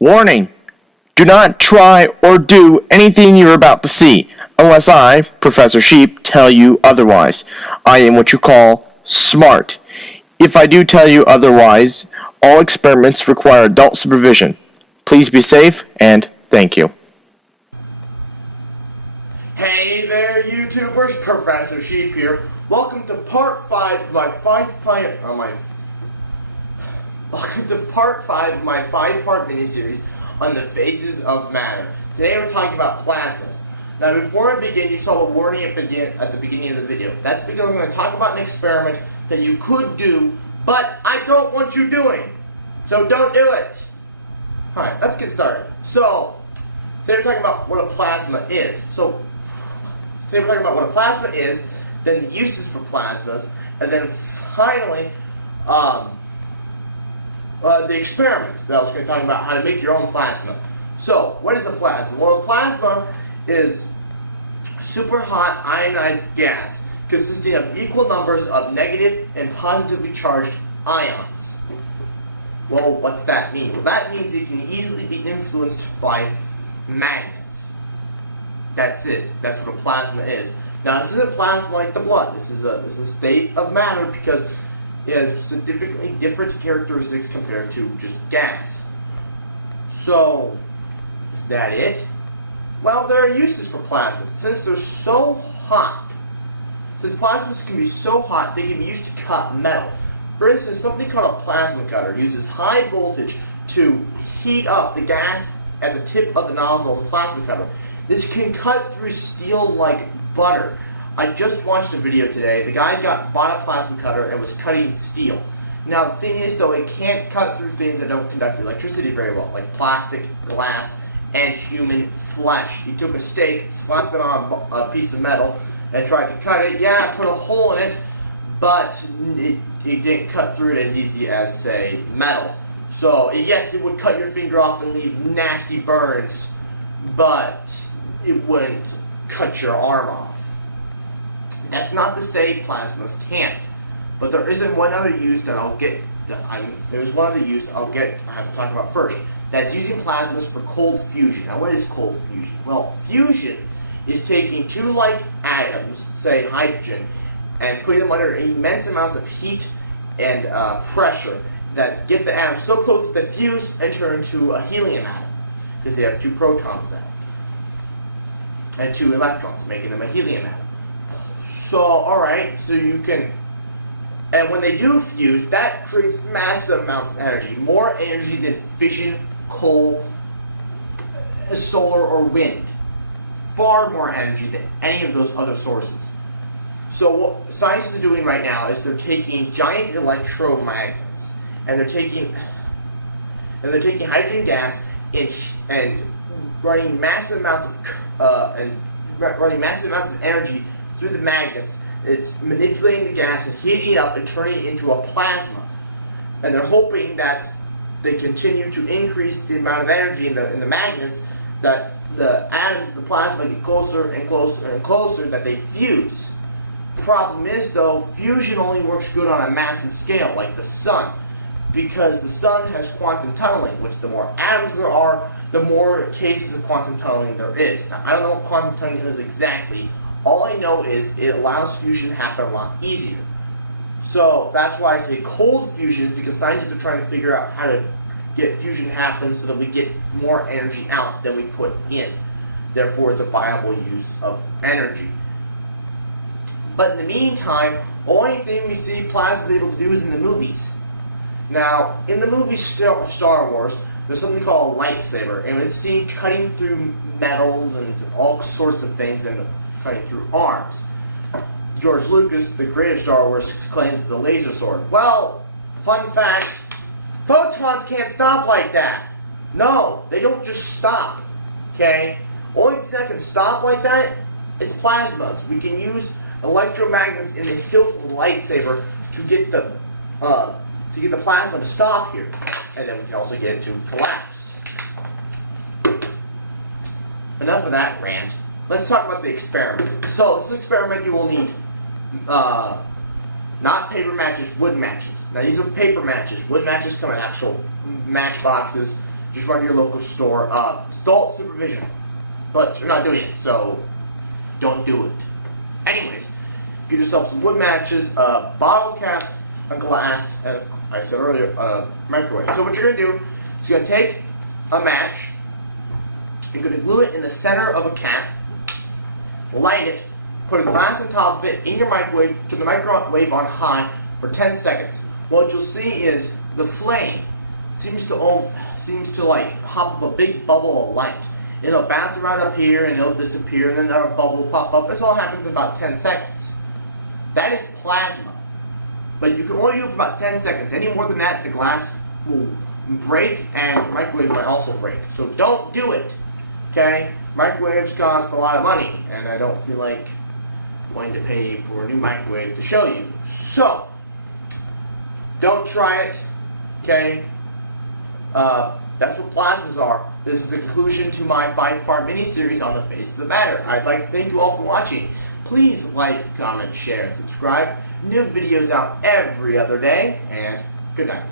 Warning! Do not try or do anything you're about to see, unless I, Professor Sheep, tell you otherwise. I am what you call smart. If I do tell you otherwise, all experiments require adult supervision. Please be safe, and thank you. Hey there, YouTubers! Professor Sheep here. Welcome to part 5 of my five-part miniseries on the phases of matter. Today we're talking about plasmas. Now, before I begin, you saw the warning at the beginning of the video. That's because I'm going to talk about an experiment that you could do, but I don't want you doing. So don't do it. Alright, let's get started. So, today we're talking about what a plasma is. Today we're talking about what a plasma is, then the uses for plasmas, and then finally, the experiment that I was going to talk about, how to make your own plasma. So, what is a plasma? Well, a plasma is super hot ionized gas consisting of equal numbers of negative and positively charged ions. Well, what's that mean? Well, that means it can easily be influenced by magnets. That's it. That's what a plasma is. Now, this isn't plasma like the blood. This is a state of matter because it has significantly different characteristics compared to just gas. So, is that it? Well, there are uses for plasmas. Since they're so hot, since plasmas can be so hot, they can be used to cut metal. For instance, something called a plasma cutter uses high voltage to heat up the gas at the tip of the nozzle of the plasma cutter. This can cut through steel like butter. I just watched a video today. The guy bought a plasma cutter and was cutting steel. Now, the thing is, though, it can't cut through things that don't conduct electricity very well, like plastic, glass, and human flesh. He took a stake, slapped it on a piece of metal, and tried to cut it. Yeah, put a hole in it, but it didn't cut through it as easy as, say, metal. So, yes, it would cut your finger off and leave nasty burns, but it wouldn't cut your arm off. That's not to say plasmas can't, but there isn't one other use that I'll get. There's one other use I have to talk about first. That's using plasmas for cold fusion. Now, what is cold fusion? Well, fusion is taking two like atoms, say hydrogen, and putting them under immense amounts of heat and pressure that get the atoms so close that they fuse and turn into a helium atom, because they have two protons now and two electrons, making them a helium atom. So, alright, so you can, and when they do fuse, that creates massive amounts of energy, more energy than fission, coal, solar, or wind. Far more energy than any of those other sources. So what scientists are doing right now is they're taking giant electromagnets, and they're taking hydrogen gas and running massive amounts of energy through the magnets. It's manipulating the gas and heating it up and turning it into a plasma. And they're hoping that they continue to increase the amount of energy in the magnets, that the atoms of the plasma get closer and closer and closer, that they fuse. The problem is, though, fusion only works good on a massive scale, like the sun, because the sun has quantum tunneling, which the more atoms there are, the more cases of quantum tunneling there is. Now, I don't know what quantum tunneling is exactly. All I know is it allows fusion to happen a lot easier. So that's why I say cold fusion, is because scientists are trying to figure out how to get fusion to happen so that we get more energy out than we put in. Therefore, it's a viable use of energy. But in the meantime, only thing we see plasma able to do is in the movies. Now, in the movie Star Wars, there's something called a lightsaber, and it's seen cutting through metals and all sorts of things and cutting through arms. George Lucas, the creator of Star Wars, claims it's a laser sword. Well, fun fact, photons can't stop like that. No, they don't just stop. Okay? Only thing that can stop like that is plasmas. We can use electromagnets in the hilt of the lightsaber to get the plasma to stop here, and then we can also get it to collapse. Enough of that rant. Let's talk about the experiment. So, this experiment you will need not paper matches, wood matches. Now, these are paper matches. Wood matches come in actual matchboxes. just run to your local store. Adult supervision, but you're not doing it, so don't do it. Anyways, get yourself some wood matches, a bottle cap, a glass, and like I said earlier, a microwave. So what you're going to do is you're going to take a match, you're going to glue it in the center of a cap, light it, put a glass on top of it in your microwave, turn the microwave on high for 10 seconds. What you'll see is the flame seems to like hop up a big bubble of light. It'll bounce around up here and it'll disappear, and then another bubble will pop up. This all happens in about 10 seconds. That is plasma. But you can only do it for about 10 seconds. Any more than that, the glass will break and the microwave might also break. So don't do it. Okay? Microwaves cost a lot of money, and I don't feel like going to pay for a new microwave to show you. So, don't try it. Okay? That's what plasmas are. This is the conclusion to my 5-part mini-series on the faces of matter. I'd like to thank you all for watching. Please like, comment, share, and subscribe. New videos out every other day, and good night.